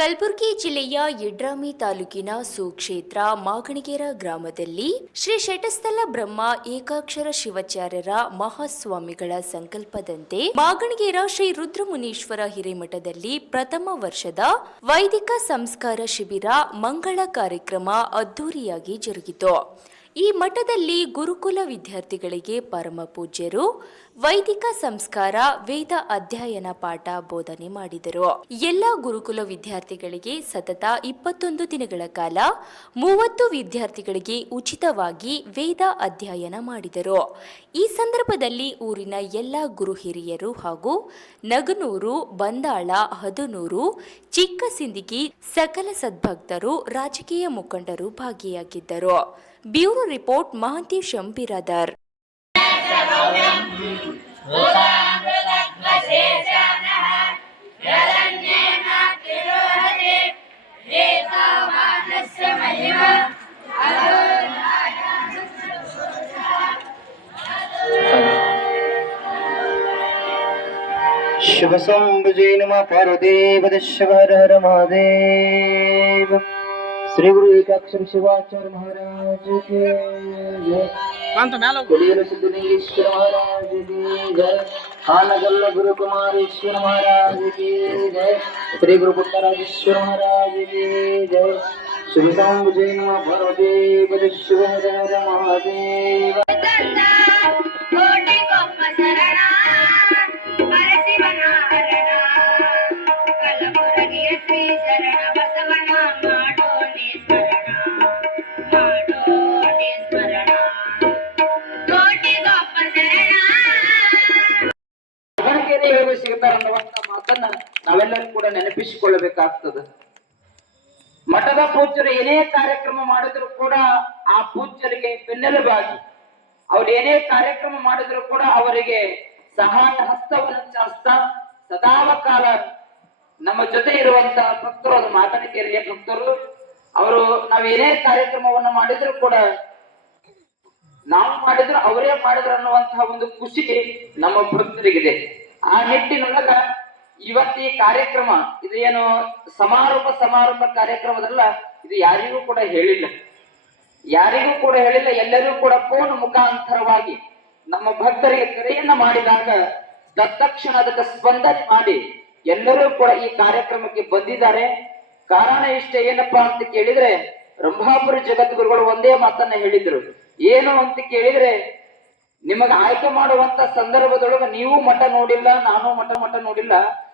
ಕಲಬುರಗಿ ಜಿಲ್ಲೆಯ ಯಡ್ರಾಮಿ ತಾಲೂಕಿನ ಸುಕ್ಷೇತ್ರ ಮಾಗಣಿಗೆರ ಗ್ರಾಮದಲ್ಲಿ ಶ್ರೀ ಶಟಸ್ಥಲ ಬ್ರಹ್ಮ ಏಕಾಕ್ಷರ ಶಿವಾಚಾರ್ಯರ ಮಹಾಸ್ವಾಮಿಗಳ ಸಂಕಲ್ಪದಂತೆ ಮಾಗಣಿಗೆರ ಶ್ರೀ ರುದ್ರಮುನೀಶ್ವರ ಹಿರೇಮಠದಲ್ಲಿ ಪ್ರಥಮ ವರ್ಷದ ವೈದಿಕ ಸಂಸ್ಕಾರ ಶಿಬಿರ ಮಂಗಳ ಕಾರ್ಯಕ್ರಮ ಅದ್ದೂರಿಯಾಗಿ ಜರುಗಿತು. ಈ ಮಠದಲ್ಲಿ ಗುರುಕುಲ ವಿದ್ಯಾರ್ಥಿಗಳಿಗೆ ಪರಮ ಪೂಜ್ಯರು ವೈದಿಕ ಸಂಸ್ಕಾರ ವೇದ ಅಧ್ಯಯನ ಪಾಠ ಬೋಧನೆ ಮಾಡಿದರು. ಎಲ್ಲ ಗುರುಕುಲ ವಿದ್ಯಾರ್ಥಿಗಳಿಗೆ ಸತತ 21 ದಿನಗಳ ಕಾಲ 30 ವಿದ್ಯಾರ್ಥಿಗಳಿಗೆ ಉಚಿತವಾಗಿ ವೇದ ಅಧ್ಯಯನ ಮಾಡಿದರು. ಈ ಸಂದರ್ಭದಲ್ಲಿ ಊರಿನ ಎಲ್ಲ ಗುರು ಹಿರಿಯರು ಹಾಗೂ ನಗನೂರು, ಬಂದಾಳ, ಹದನೂರು, ಚಿಕ್ಕಸಿಂದಗಿ ಸಕಲ ಸದ್ಭಕ್ತರು, ರಾಜಕೀಯ ಮುಖಂಡರು ಭಾಗಿಯಾಗಿದ್ದರು. Bureau report Mahantesh Biradar. शुभ संभुजे नमः पार्वतीपद शिव हर हर महादेव। श्री गुरु एकाक्षर शिवाचार्य महाराज के जय। कुलियल सिद्धलिंगेश्वर महाराज की जय। आनगल्ल गुरु कुमारेश्वर महाराज की जय। श्री गुरु पुट्टराजेश्वर महाराज की जय। शुभ संभुजे नमः पार्वतीपद शिव हर हर महादेव। ಸಿಗುತ್ತಾರನ್ನುವಂತ ಮಾತನ್ನ ನಾವೆಲ್ಲರೂ ಕೂಡ ನೆನಪಿಸಿಕೊಳ್ಳಬೇಕಾಗ್ತದೆ. ಮಠದ ಪೂಜ್ಯರು ಏನೇ ಕಾರ್ಯಕ್ರಮ ಮಾಡಿದ್ರು ಕೂಡ ಆ ಪೂಜ್ಯರಿಗೆ ಬೆನ್ನೆಲುಬಾಗಿ, ಅವ್ರು ಏನೇ ಕಾರ್ಯಕ್ರಮ ಮಾಡಿದ್ರು ಕೂಡ ಅವರಿಗೆ ಸಹಾಯ ಹಸ್ತವನ್ನು ಚಾಚ್ತಾ ಸದಾವ ಕಾಲ ನಮ್ಮ ಜೊತೆ ಇರುವಂತಹ ಭಕ್ತರು, ಅದು ಮಾತನಿಕೆರೆಯ ಭಕ್ತರು. ಅವರು ನಾವೇನೇ ಕಾರ್ಯಕ್ರಮವನ್ನು ಮಾಡಿದ್ರು ಕೂಡ ನಾವು ಮಾಡಿದ್ರು ಅವರೇ ಮಾಡಿದ್ರು ಅನ್ನುವಂತಹ ಒಂದು ಖುಷಿ ನಮ್ಮ ಭಕ್ತರಿಗಿದೆ. ಆ ನಿಟ್ಟಿನೊಳಗ ಇವತ್ತು ಈ ಕಾರ್ಯಕ್ರಮ ಇದು ಏನು ಸಮಾರೋಪ ಕಾರ್ಯಕ್ರಮದಲ್ಲ, ಇದು ಯಾರಿಗೂ ಕೂಡ ಹೇಳಿಲ್ಲ, ಎಲ್ಲರೂ ಕೂಡ ಫೋನ್ ಮುಖಾಂತರವಾಗಿ ನಮ್ಮ ಭಕ್ತರಿಗೆ ಕರೆಯನ್ನ ಮಾಡಿದಾಗ ತತ್ಕ್ಷಣ ಅದಕ್ಕೆ ಸ್ಪಂದನೆ ಮಾಡಿ ಎಲ್ಲರೂ ಕೂಡ ಈ ಕಾರ್ಯಕ್ರಮಕ್ಕೆ ಬಂದಿದ್ದಾರೆ. ಕಾರಣ ಇಷ್ಟೇ, ಏನಪ್ಪಾ ಅಂತ ಕೇಳಿದ್ರೆ ರಂಭಾಪುರಿ ಜಗದ್ಗುರುಗಳು ಒಂದೇ ಮಾತನ್ನ ಹೇಳಿದ್ರು. ಏನು ಅಂತ ಕೇಳಿದ್ರೆ, ನಿಮಗೆ ಆಯ್ಕೆ ಮಾಡುವಂತ ಸಂದರ್ಭದೊಳಗೆ ನೀವು ಮಠ ನೋಡಿಲ್ಲ, ನಾನು ಮಠ ನೋಡಿಲ್ಲ,